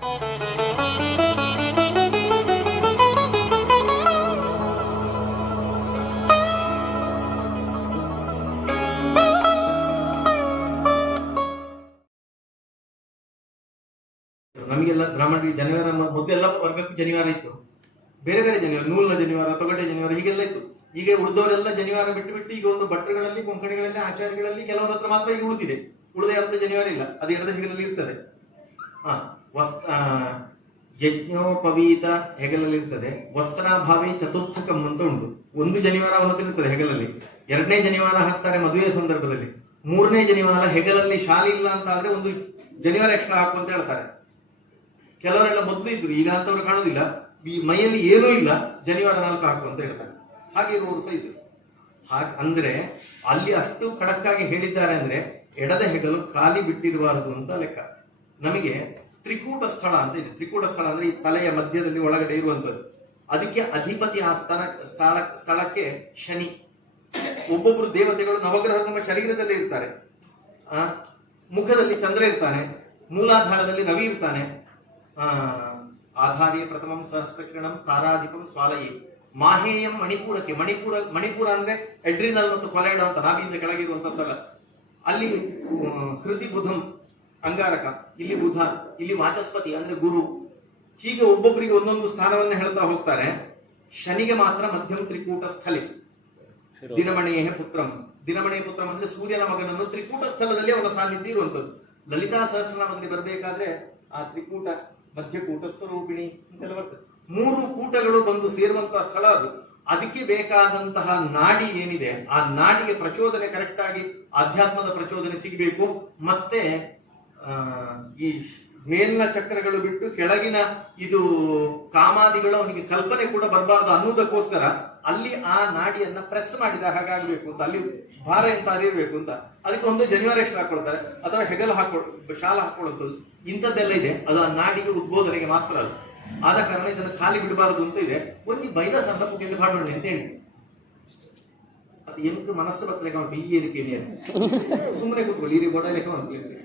ನಮಗೆಲ್ಲ ಬ್ರಾಹ್ಮಣರಿಗೆ ಜನಿವಾರ ಮೊದಲೆಲ್ಲ ವರ್ಗಕ್ಕೂ ಜನಿವಾರ ಇತ್ತು, ಬೇರೆ ಬೇರೆ ಜನಿವಾರ, ನೂಲಿನ ಜನಿವಾರ, ತೊಗಟೆ ಜನಿವಾರ ಹೀಗೆಲ್ಲ ಇತ್ತು. ಈಗ ಉಳಿದವರೆಲ್ಲ ಜನಿವಾರ ಬಿಟ್ಟು ಬಿಟ್ಟು ಈಗ ಒಂದು ಭಟ್ರುಗಳಲ್ಲಿ, ಕೊಂಕಣಿಗಳಲ್ಲಿ, ಆಚಾರ್ಯಗಳಲ್ಲಿ ಕೆಲವರ ಹತ್ರ ಮಾತ್ರ ಈಗ ಉಳಿದಿದೆ. ಉಳಿದ ಅರ್ಧ ಜನಿವಾರ ಇಲ್ಲ, ಅದು ಎಡದ ಹೆಗಲಲ್ಲಿ ಇರ್ತದೆ. ಯಜ್ಞೋಪವೀತ ಹೆಗಲಲ್ಲಿ ಇರ್ತದೆ. ವಸ್ತ್ರಾಭಾವಿ ಚತುರ್ಥಕಂ ಅಂತ ಉಂಟು. ಒಂದು ಜನಿವಾರ ಅವನತ್ರ ಇರ್ತದೆ ಹೆಗಲಲ್ಲಿ. ಎರಡನೇ ಜನಿವಾರ ಹಾಕ್ತಾರೆ ಮದುವೆ ಸಂದರ್ಭದಲ್ಲಿ. ಮೂರನೇ ಜನಿವಾರ ಹೆಗಲಲ್ಲಿ ಶಾಲೆ ಇಲ್ಲ ಅಂತ ಆದ್ರೆ ಒಂದು ಜನಿವಾರ ಎಕ್ಸ್ಟ್ರಾ ಹಾಕು ಅಂತ ಹೇಳ್ತಾರೆ. ಕೆಲವರೆಲ್ಲ ಮೊದಲು ಇದ್ರು, ಈಗ ಅಂತವ್ರು ಕಾಣೋದಿಲ್ಲ. ಈ ಮೈಯಲ್ಲಿ ಏನೂ ಇಲ್ಲ, ಜನಿವಾರ 4 ಹಾಕು ಅಂತ ಹೇಳ್ತಾರೆ. ಹಾಗೆ ಇರುವವರು ಸಹ ಇದ್ರು. ಹಾಗೆ ಅಂದ್ರೆ ಅಲ್ಲಿ ಅಷ್ಟು ಖಡಕ್ಕಾಗಿ ಹೇಳಿದ್ದಾರೆ ಅಂದ್ರೆ ಎಡದ ಹೆಗಲು ಖಾಲಿ ಬಿಟ್ಟಿರಬಾರದು ಅಂತ ಲೆಕ್ಕ. ನಮಗೆ ತ್ರಿಕೂಟ ಸ್ಥಳ ಅಂತ ಇದೆ. ತ್ರಿಕೂಟ ಸ್ಥಳ ಅಂದ್ರೆ ಈ ತಲೆಯ ಮಧ್ಯದಲ್ಲಿ ಒಳಗಡೆ ಇರುವಂತದ್ದು. ಅದಕ್ಕೆ ಅಧಿಪತಿ ಆ ಸ್ಥಳಕ್ಕೆ ಶನಿ. ಒಬ್ಬೊಬ್ರು ದೇವತೆಗಳು ನವಗ್ರಹ ನಮ್ಮ ಶರೀರದಲ್ಲೇ ಇರ್ತಾರೆ. ಮುಖದಲ್ಲಿ ಚಂದ್ರ ಇರ್ತಾನೆ, ಮೂಲಾಧಾರದಲ್ಲಿ ರವಿ ಇರ್ತಾನೆ. ಆಧಾರ್ಯ ಪ್ರಥಮಂ ಸಹಸ್ರಕಿರಣಂ ತಾರಾಧಿಪಂ ಸ್ವಾಲಯೇ ಮಾಹೇಯಂ ಮಣಿಪೂರಕ್ಕೆ. ಮಣಿಪುರ ಅಂದ್ರೆ ಎಡ್ರಿನಲ್ ಮತ್ತು ಕೊಲೈಡ ಅಂತ ನಾಭಿಯಿಂದ ಕೆಳಗಿರುವಂತ ಸ್ಥಳ. ಅಲ್ಲಿ ಹೃದಯ ಬುಧಂ ಅಂಗಾರಕ, ಇಲ್ಲಿ ಬುಧ, ಇಲ್ಲಿ ವಾಚಸ್ಪತಿ ಅಂದ್ರೆ ಗುರು. ಹೀಗೆ ಒಬ್ಬೊಬ್ಬರಿಗೆ ಒಂದೊಂದು ಸ್ಥಾನವನ್ನ ಹೇಳ್ತಾ ಹೋಗ್ತಾರೆ. ಶನಿಗೆ ಮಾತ್ರ ಮಧ್ಯಮ ತ್ರಿಕೂಟ ಸ್ಥಳಿ. ದಿನಮಣೇಯ ಪುತ್ರಂ. ದಿನಮಣೇಯ ಪುತ್ರಂ ಅಂದ್ರೆ ಸೂರ್ಯನ ಮಗನನ್ನು ತ್ರಿಕೂಟ ಸ್ಥಳದಲ್ಲಿ ಅವನ ಸಾನ್ನಿಧ್ಯ ಇರುವಂತದ್ದು. ಲಲಿತಾ ಸಹಸ್ರನಾಮದಲ್ಲಿ ಬರಬೇಕಾದ್ರೆ ಆ ತ್ರಿಕೂಟ, ಮಧ್ಯಕೂಟ, ಸ್ವರೂಪಿಣಿ ಅಂತೆಲ್ಲ ಬರ್ತದೆ. 3 ಕೂಟಗಳು ಬಂದು ಸೇರುವಂತಹ ಸ್ಥಳ ಅದು. ಅದಕ್ಕೆ ಬೇಕಾದಂತಹ ನಾಡಿ ಏನಿದೆ, ಆ ನಾಡಿಗೆ ಪ್ರಚೋದನೆ ಕರೆಕ್ಟ್ ಆಗಿ ಆಧ್ಯಾತ್ಮದ ಪ್ರಚೋದನೆ ಸಿಗಬೇಕು. ಮತ್ತೆ ಈ ಮೇಲಿನ ಚಕ್ರಗಳು ಬಿಟ್ಟು ಕೆಳಗಿನ ಇದು ಕಾಮಾದಿಗಳು ಅವನಿಗೆ ಕಲ್ಪನೆ ಕೂಡ ಬರಬಾರ್ದು ಅನ್ನೋದಕ್ಕೋಸ್ಕರ ಅಲ್ಲಿ ಆ ನಾಡಿಯನ್ನ ಪ್ರೆಸ್ ಮಾಡಿದ ಹಾಗಾಗಬೇಕು ಅಂತ, ಅಲ್ಲಿ ಭಾರ ಎಂತ ಅದಿರ್ಬೇಕು ಅಂತ. ಅದಕ್ಕೆ ಒಂದು ಜನಿವಾರ ಎಕ್ಸ್ಟ್ರಾ ಹಾಕೊಳ್ತಾರೆ, ಅಥವಾ ಹೆಗಲು ಶಾಲ ಹಾಕೊಳ್ಳೋದು, ಇಂಥದ್ದೆಲ್ಲ ಇದೆ. ಅದು ಆ ನಾಡಿಗೆ ಉದ್ಬೋಧನೆಗೆ ಮಾತ್ರ ಅದು. ಆದ ಕಾರಣ ಇದನ್ನು ಖಾಲಿ ಬಿಡಬಾರದು ಅಂತ ಇದೆ. ಒಂದು ಬೈಲ ಸಂದರ್ಭಕ್ಕೆ ಬಾಡೋಣ ಅಂತ ಹೇಳಿ ಅದು ಎಂಟು ಮನಸ್ಸು ಬತ್ತಲೆಕ್ಕ ಈ ಏರಿಕೆ ಸುಮ್ಮನೆ ಕೂತ್ಕೊಳ್ಳಿ, ಈ ಗೋಡ ಲೆಕ್ಕ ಮಾಡ್ಕೊಳ್ಳಿ.